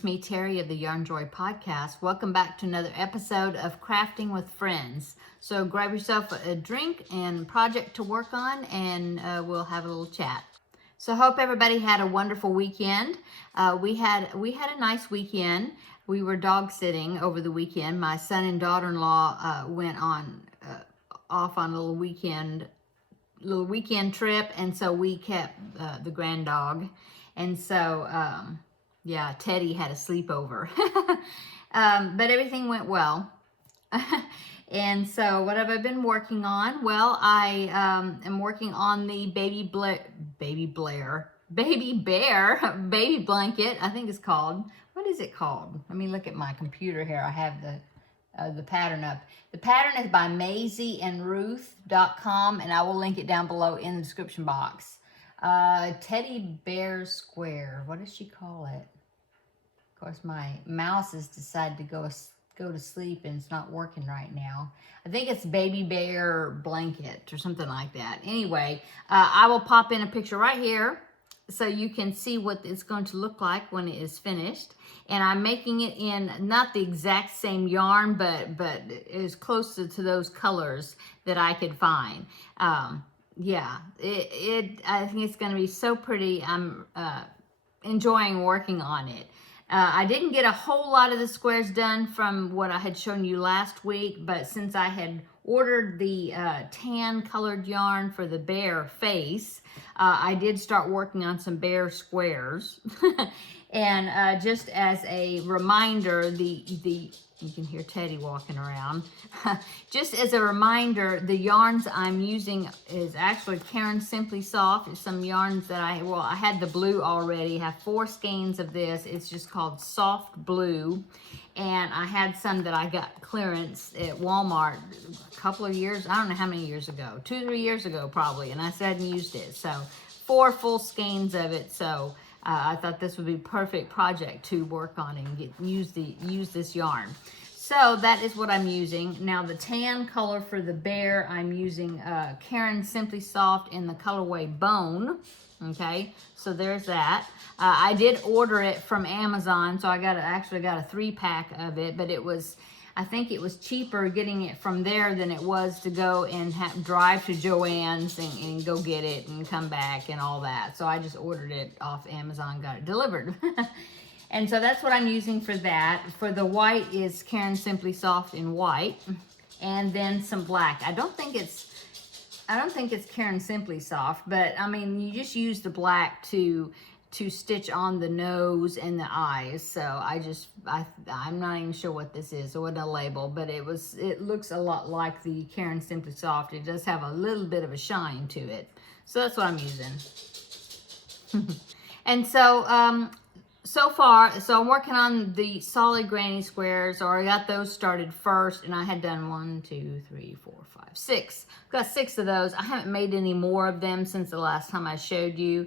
it's me, Terry of the Yarn Joy Podcast. Welcome back to another episode of Crafting with Friends. So grab yourself a drink and project to work on, and we'll have a little chat. So hope everybody had a wonderful weekend. We had a nice weekend. We were dog sitting over the weekend. My son and daughter-in-law went on off on a little weekend trip, and so we kept the grand dog. And so, yeah, Teddy had a sleepover. But everything went well. And so what have I been working on? Well, I am working on the baby blanket, I think it's called. What is it called? Let me look at my computer here. I have the pattern up. The pattern is by MaisieandRuth.com, and I will link it down below in the description box. Teddy Bear Square. What does she call it? Of course, my mouse has decided to go to sleep, and it's not working right now. I think it's baby bear blanket or something like that. Anyway, I will pop in a picture right here so you can see what it's going to look like when it is finished. And I'm making it in not the exact same yarn, but as close to those colors that I could find. Yeah, I think it's going to be so pretty. I'm enjoying working on it. I didn't get a whole lot of the squares done from what I had shown you last week, but since I had ordered the tan colored yarn for the bear face, I did start working on some bear squares. And just as a reminder, you can hear Teddy walking around. Just as a reminder, the yarns I'm using is actually Caron Simply Soft. It's some yarns that I had the blue already. I have 4 skeins of this. It's just called Soft Blue. And I had some that I got clearance at Walmart a couple of years, I don't know how many years ago, 2-3 years ago probably, and I still hadn't used it. So 4 full skeins of it. So I thought this would be a perfect project to work on and use this yarn. So that is what I'm using. Now the tan color for the bear, I'm using Caron Simply Soft in the colorway Bone. Okay, so there's that. I did order it from Amazon, so I actually got a 3-pack of it, but I think it was cheaper getting it from there than it was to go and drive to Joann's and go get it and come back and all that. So I just ordered it off Amazon, got it delivered. And so that's what I'm using for that. For the white is Caron Simply Soft in white, and then some black. I don't think it's Caron Simply Soft, but I mean, you just use the black to stitch on the nose and the eyes. So I'm not even sure what this is or what a label, but it looks a lot like the Caron Simply Soft. It does have a little bit of a shine to it. So that's what I'm using. And so, so I'm working on the solid granny squares, or I got those started first, and I had done 1, 2, 3, 4, 5, 6. I've got 6 of those. I haven't made any more of them since the last time I showed you,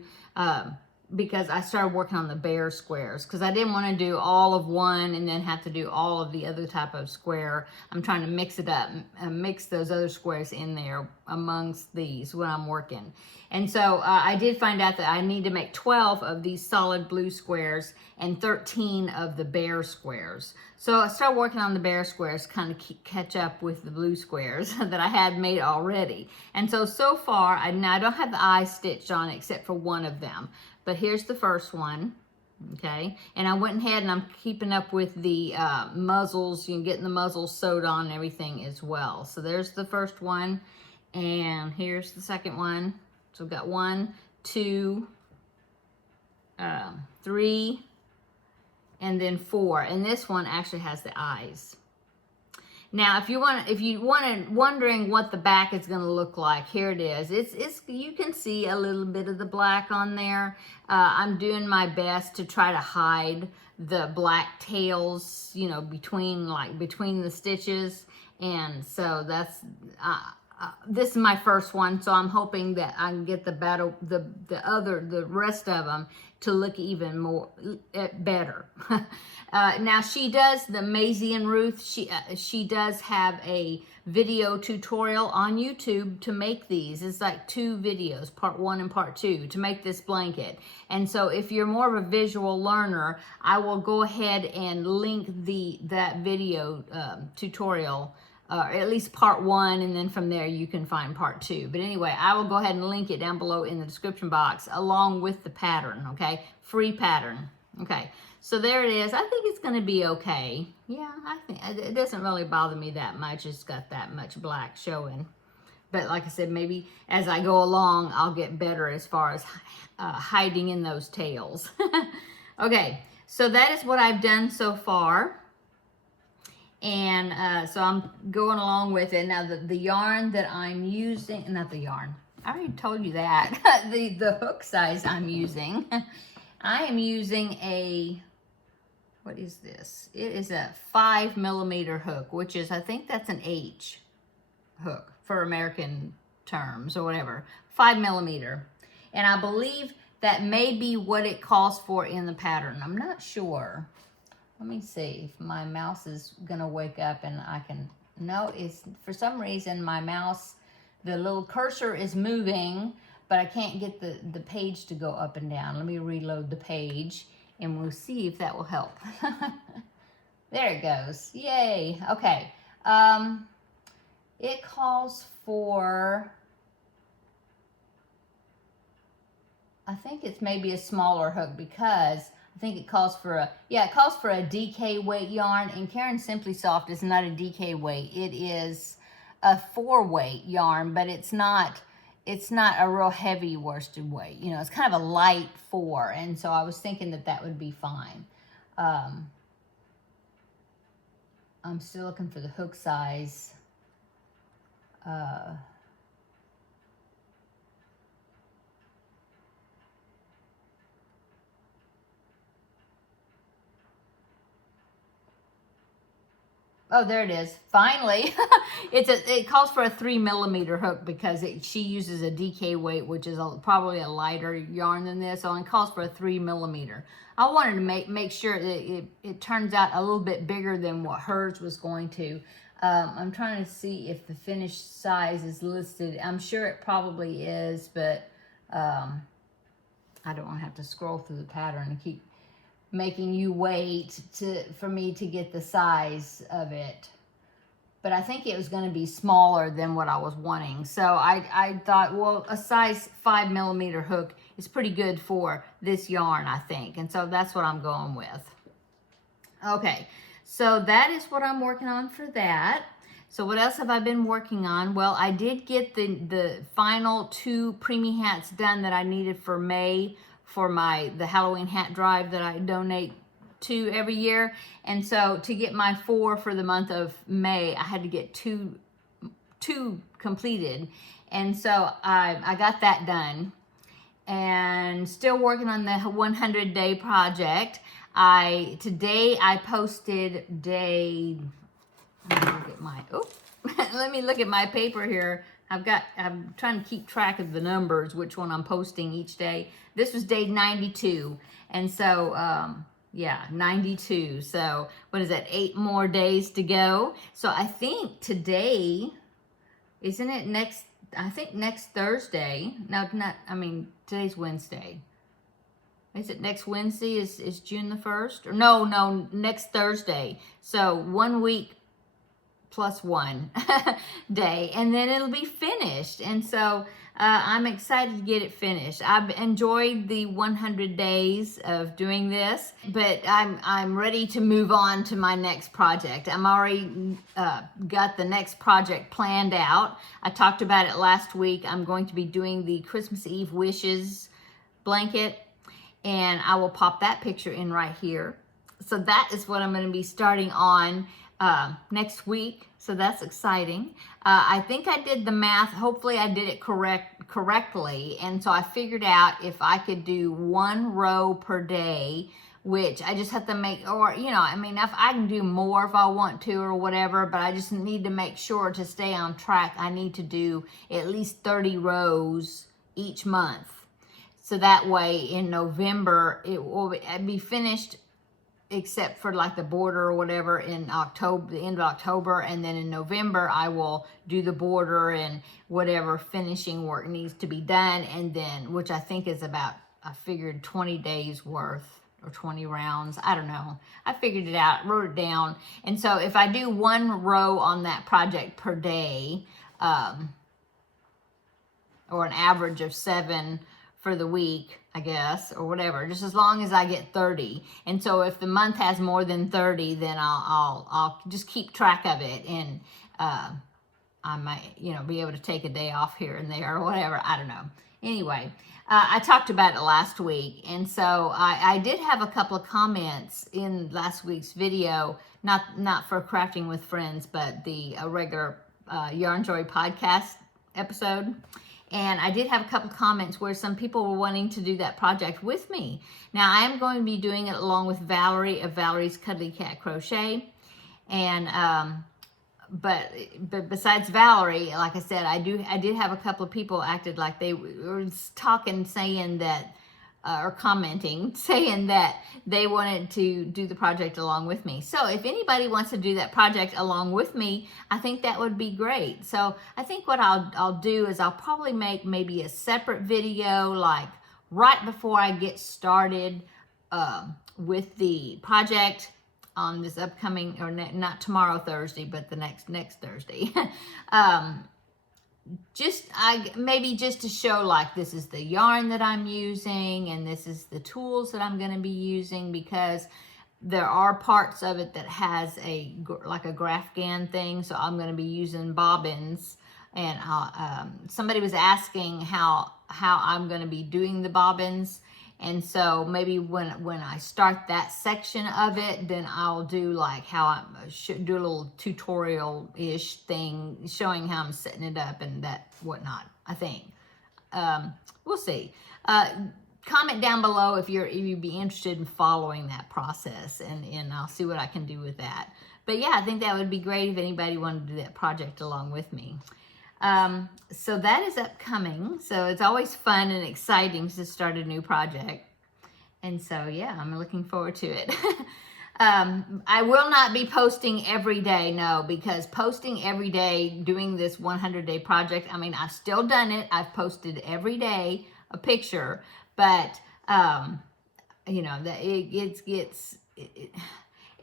because I started working on the bear squares, because I didn't want to do all of one and then have to do all of the other type of square. I'm trying to mix it up and mix those other squares in there amongst these when I'm working. And so I did find out that I need to make 12 of these solid blue squares and 13 of the bear squares. So I started working on the bear squares, kind of catch up with the blue squares that I had made already. And so far, I don't have the eyes stitched on except for one of them. But here's the first one, okay? And I went ahead and I'm keeping up with the muzzles, getting the muzzles sewed on and everything as well. So there's the first one, and here's the second one. So we've got 1, 2, 3, and then 4. And this one actually has the eyes. Now, if you wondering what the back is going to look like, here it is. You can see a little bit of the black on there. I'm doing my best to try to hide the black tails, between the stitches. And so that's this is my first one, so I'm hoping that I can get the rest of them to look even more better. Now she does, the Maisie and Ruth, she does have a video tutorial on YouTube to make these. It's like 2 videos, part 1 and part 2, to make this blanket. And so if you're more of a visual learner, I will go ahead and link that video tutorial, or at least part 1, and then from there you can find part 2. But anyway, I will go ahead and link it down below in the description box along with the pattern, okay? Free pattern, okay? So there it is. I think it's going to be okay. Yeah, I think it doesn't really bother me that much. It's got that much black showing. But like I said, maybe as I go along, I'll get better as far as hiding in those tails. Okay, so that is what I've done so far. And so I'm going along with it. Now, the yarn that I'm using, not the yarn, I already told you that. the hook size I'm using, I am using a, what is this? It is a 5mm hook, which is, I think that's an H hook for American terms or whatever. 5mm. And I believe that may be what it calls for in the pattern. I'm not sure. Let me see if my mouse is gonna wake up and I can, no, it's, for some reason my mouse, the little cursor is moving, but I can't get the page to go up and down. Let me reload the page and we'll see if that will help. There it goes, yay, okay. It calls for, I think it's maybe a smaller hook because I think it calls for a, yeah, it calls for a DK weight yarn, and Caron Simply Soft is not a DK weight. It is a 4 weight yarn, but it's not a real heavy worsted weight. You know, it's kind of a light 4, and so I was thinking that would be fine. I'm still looking for the hook size. Oh, there it is. Finally, it calls for a 3mm hook because she uses a DK weight, which is probably a lighter yarn than this. So it calls for a 3mm. I wanted to make sure that it turns out a little bit bigger than what hers was going to. I'm trying to see if the finished size is listed. I'm sure it probably is, but I don't want to have to scroll through the pattern and keep making you wait for me to get the size of it. But I think it was going to be smaller than what I was wanting. So I thought, well, a size 5mm hook is pretty good for this yarn, I think. And so that's what I'm going with. Okay, so that is what I'm working on for that. So what else have I been working on? Well, I did get the final 2 preemie hats done that I needed for May for the Halloween hat drive that I donate to every year. And so to get my 4 for the month of May, I had to get two completed. And so I got that done. And still working on the 100-day project. Today I posted day, let me look at my paper here. I'm trying to keep track of the numbers, which one I'm posting each day. This was day 92. And so, yeah, 92. So what is that? 8 more days to go. So I think today, isn't it next, I think next Thursday. No, not, I mean, today's Wednesday. Is it next Wednesday is June the 1st? Or no, next Thursday. So 1 week plus 1 day, and then it'll be finished. And so I'm excited to get it finished. I've enjoyed the 100 days of doing this, but I'm ready to move on to my next project. I'm already got the next project planned out. I talked about it last week. I'm going to be doing the Christmas Eve Wishes blanket, and I will pop that picture in right here. So that is what I'm going to be starting on next week. So that's exciting. I think I did the math. Hopefully I did it correctly. And so I figured out if I could do 1 row per day, which I just have to make, or, you know, I mean, if I can do more if I want to or whatever, but I just need to make sure to stay on track. I need to do at least 30 rows each month. So that way in November, it will be finished except for like the border or whatever in October, the end of October. And then in November, I will do the border and whatever finishing work needs to be done. And then, which I think is about, I figured 20 days worth or 20 rounds. I don't know. I figured it out, wrote it down. And so if I do one row on that project per day, or an average of 7 for the week, I guess, or whatever, just as long as I get 30. And so if the month has more than 30, then I'll just keep track of it, and I might, be able to take a day off here and there or whatever. I don't know. Anyway, I talked about it last week, and so I did have a couple of comments in last week's video, not for Crafting with Friends, but the regular Yarn Joy podcast episode. And I did have a couple of comments where some people were wanting to do that project with me. Now, I am going to be doing it along with Valerie of Valerie's Cuddly Cat Crochet. And, but besides Valerie, like I said, I did have a couple of people acted like they were talking, saying that, or commenting, saying that they wanted to do the project along with me. So if anybody wants to do that project along with me, I think that would be great. So I think what I'll do is I'll probably make maybe a separate video, like right before I get started with the project on this upcoming, or not tomorrow Thursday, but the next Thursday. Maybe just to show, like, this is the yarn that I'm using and this is the tools that I'm going to be using, because there are parts of it that has like a Grafgan thing. So I'm going to be using bobbins, and somebody was asking how I'm going to be doing the bobbins. And so maybe when I start that section of it, then I'll do like how I should do a little tutorial-ish thing showing how I'm setting it up and that whatnot, I think. We'll see. Comment down below if you'd be interested in following that process, and I'll see what I can do with that. But yeah, I think that would be great if anybody wanted to do that project along with me. So that is upcoming. So it's always fun and exciting to start a new project. And so, yeah, I'm looking forward to it. I will not be posting every day, no, because posting every day doing this 100-day project, I mean, I've still done it. I've posted every day a picture, but,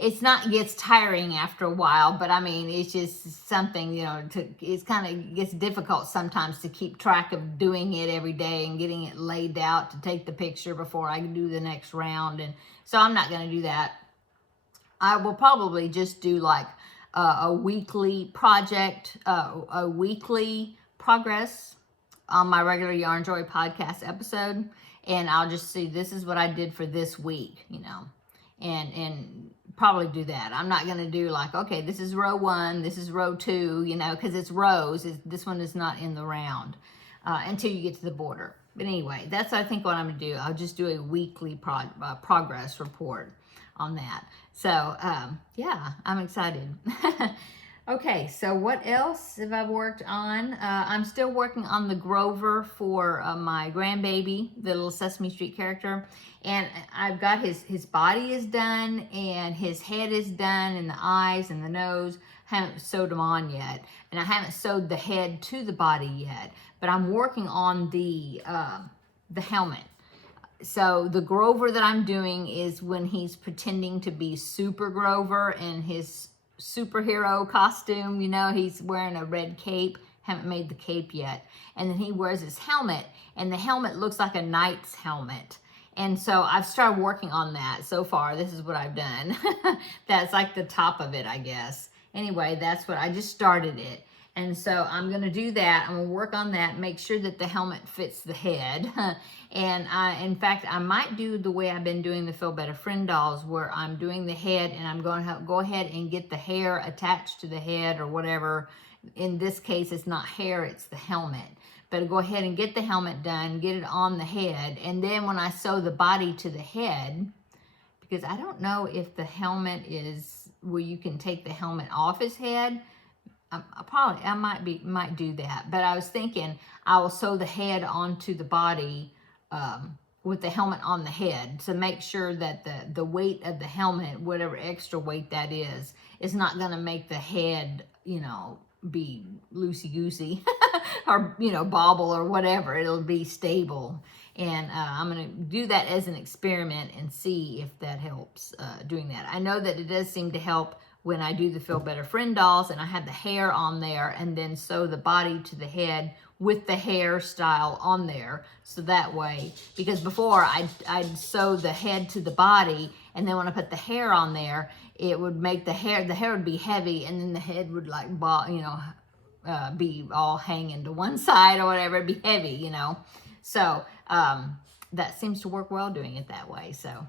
it gets tiring after a while, but I mean, it's just something, it's kind of gets difficult sometimes to keep track of doing it every day and getting it laid out to take the picture before I do the next round. And so I'm not going to do that. I will probably just do like a weekly project, a weekly progress on my regular Yarn Joy podcast episode. And I'll just see, this is what I did for this week, and probably do that. I'm not going to do like, okay, this is row 1, this is row 2, because it's rows. This one is not in the round until you get to the border. But anyway, that's, I think, what I'm going to do. I'll just do a weekly progress report on that. So, yeah, I'm excited. Okay, so what else have I worked on? I'm still working on the Grover for my grandbaby, the little Sesame Street character. And I've got his body is done, and his head is done, and the eyes and the nose. Haven't sewed them on yet. And I haven't sewed the head to the body yet. But I'm working on the helmet. So the Grover that I'm doing is when he's pretending to be Super Grover in his superhero costume. He's wearing a red cape. Haven't made the cape yet. And then he wears his helmet, and the helmet looks like a knight's helmet. And so I've started working on that so far. This is what I've done. That's like the top of it, I guess. Anyway, that's what I just started it. And so I'm going to do that. I'm going to work on that, make sure that the helmet fits the head. And in fact, I might do the way I've been doing the Feel Better Friend dolls, where I'm doing the head and I'm going to go ahead and get the hair attached to the head or whatever. In this case, it's not hair, it's the helmet. But go ahead and get the helmet done, get it on the head. And then when I sew the body to the head, because I don't know if the helmet is where you can take the helmet off his head. I might do that. But I was thinking I will sew the head onto the body with the helmet on the head, to make sure that the weight of the helmet, whatever extra weight that is not going to make the head, you know, be loosey-goosey or, you know, bobble or whatever. It'll be stable. And I'm going to do that as an experiment and see if that helps doing that. I know that it does seem to help when I do the Feel Better Friend dolls and I have the hair on there and then sew the body to the head with the hairstyle on there. So that way, because before I'd sew the head to the body, and then when I put the hair on there, it would make the hair would be heavy, and then the head would like, you know, be all hanging to one side or whatever. It'd be heavy, you know. So that seems to work well doing it that way. So,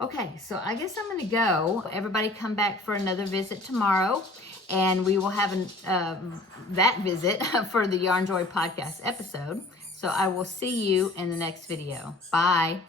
okay, so I guess I'm going to go. Everybody come back for another visit tomorrow, and we will have that visit for the Yarn Joy podcast episode. So I will see you in the next video. Bye.